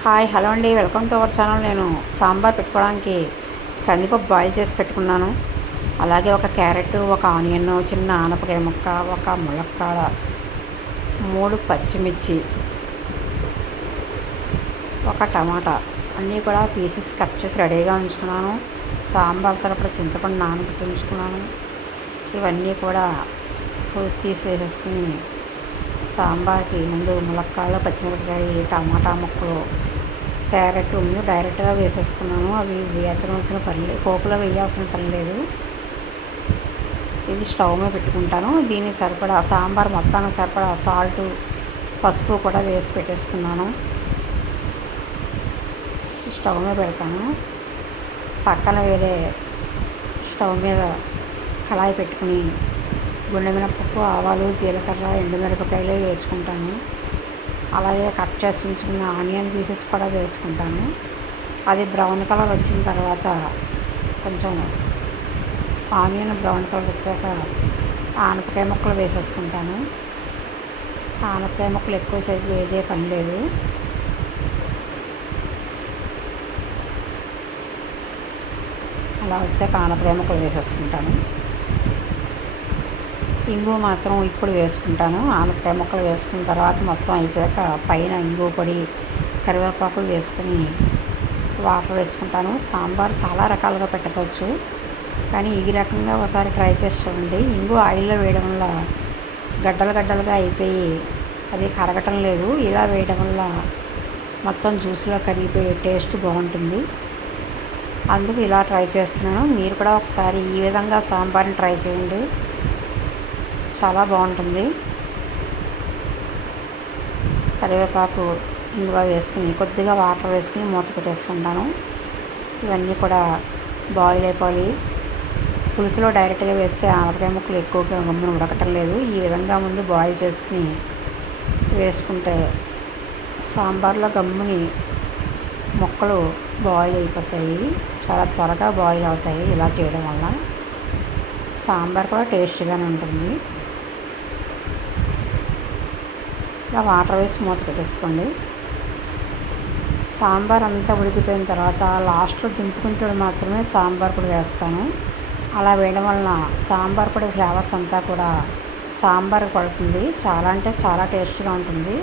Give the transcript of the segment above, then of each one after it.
Hi hello అండి. Welcome to our channel. నేను సాంబార్ పెట్టుకోవడానికి కందిపప్పు బాయిల్ చేసి పెట్టుకున్నాను. అలాగే ఒక క్యారెట్ ఒక ఆనియన్ చిన్న ఆనపకాయ ముక్క ఒక ములక్కాడ మూడు పచ్చిమిర్చి ఒక టమాటా అన్నీ కూడా పీసెస్ కట్ చేసి రెడీగా ఉంచుకున్నాను. సాంబార్ సరిపడ చింతపండు నానబెట్టి ఉంచుకున్నాను. ఇవన్నీ కూడా కోసి తీసి వేసేసుకుని సాంబార్కి ముందు ములక్కాయలు పచ్చిమిరపకాయ టమాటా ముక్కలు క్యారెట్ ముందు డైరెక్ట్గా వేసేసుకున్నాను. అవి వేసవలసిన పని లేదు పోపులో వేయాల్సిన పని లేదు. ఇది స్టవ్ మీద పెట్టుకుంటాను. దీనికి సరిపడా సాంబార్ మొత్తానికి సరిపడా సాల్ట్ పసుపు కూడా వేసి పెట్టేసుకున్నాను. స్టవ్ మీద పెడతాను. పక్కన వేరే స్టవ్ మీద కళాయి పెట్టుకుని గుండెమినపప్పు ఆవాలు జీలకర్ర ఎండుమిరపకాయలు వేసుకుంటాను. అలాగే కట్ చేసి ఉంచుకున్న ఆనియన్ పీసెస్ కూడా వేసుకుంటాను. అది బ్రౌన్ కలర్ వచ్చిన తర్వాత కొంచెం ఆనియన్ బ్రౌన్ కలర్ వచ్చాక ఆనపకాయ ముక్కలు వేసేసుకుంటాను. ఆనపకాయ ముక్కలు ఎక్కువసేపు వేసే పని లేదు. అలా వచ్చాక ఆనపకాయ ముక్కలు వేసేసుకుంటాను. ఇంగు మాత్రం ఇప్పుడు వేసుకుంటాను. ఆనపకాయ ముక్కలు వేసుకున్న తర్వాత మొత్తం అయిపోయాక పైన ఇంగు పొడి కరివేపాకు వేసుకుని వాటర్ వేసుకుంటాను. సాంబార్ చాలా రకాలుగా పెట్టుకోవచ్చు కానీ ఈ రకంగా ఒకసారి ట్రై చేసి చూడండి. ఇంగు ఆయిల్లో వేయడం వల్ల గడ్డలు గడ్డలుగా అయిపోయి అది కరగటం లేదు. ఇలా వేయడం వల్ల మొత్తం జ్యూస్లో కరిగిపోయే టేస్ట్ బాగుంటుంది. అందుకు ఇలా ట్రై చేస్తున్నాను. మీరు కూడా ఒకసారి ఈ విధంగా సాంబార్ని ట్రై చేయండి. చాలా బాగుంటుంది. కరివేపాకు ఇంగువ వేసుకుని కొద్దిగా వాటర్ వేసుకుని మూత పెట్టేసుకుంటాను. ఇవన్నీ కూడా బాయిల్ అయిపోయి పులుసులో డైరెక్ట్గా వేస్తే ఆనపకాయ ముక్కలు ఎక్కువగా గమ్మున ఉడకటం లేదు. ఈ విధంగా ముందు బాయిల్ చేసుకుని వేసుకుంటే సాంబార్లో గమ్ముని ముక్కలు బాయిల్ అయిపోతాయి. చాలా త్వరగా బాయిల్ అవుతాయి ఇలా చేయడం వల్ల. సాంబార్ కూడా టేస్ట్గానే ఉంటుంది. ఇలా వాటర్ వేసి మూత పెట్టేసుకోండి. సాంబార్ అంతా ఉడికిపోయిన తర్వాత లాస్ట్లో దింపుకుంటే మాత్రమే సాంబార్ పొడి వేస్తాను. అలా వేయడం వలన సాంబార్ పొడి ఫ్లేవర్స్ అంతా కూడా సాంబార్ పడుతుంది. చాలా అంటే చాలా టేస్ట్గా ఉంటుంది.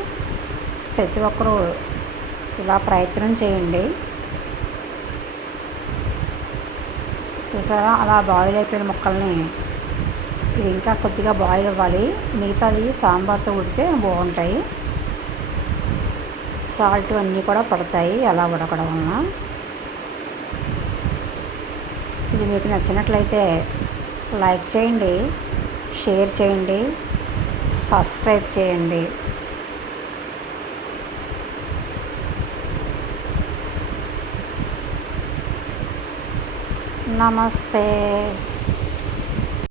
ప్రతి ఒక్కరూ ఇలా ప్రయత్నం చేయండి. చూసారా? అలా బాయిల్ అయిపోయిన ముక్కల్ని ఇవి ఇంకా కొద్దిగా బాయిల్ అవ్వాలి. మిగతాది సాంబార్తో ఉడితే బాగుంటాయి. సాల్ట్ అన్నీ కూడా పడతాయి అలా ఉడకడం వలన. ఇది మీకు నచ్చినట్లయితే లైక్ చేయండి షేర్ చేయండి సబ్స్క్రైబ్ చేయండి. నమస్తే.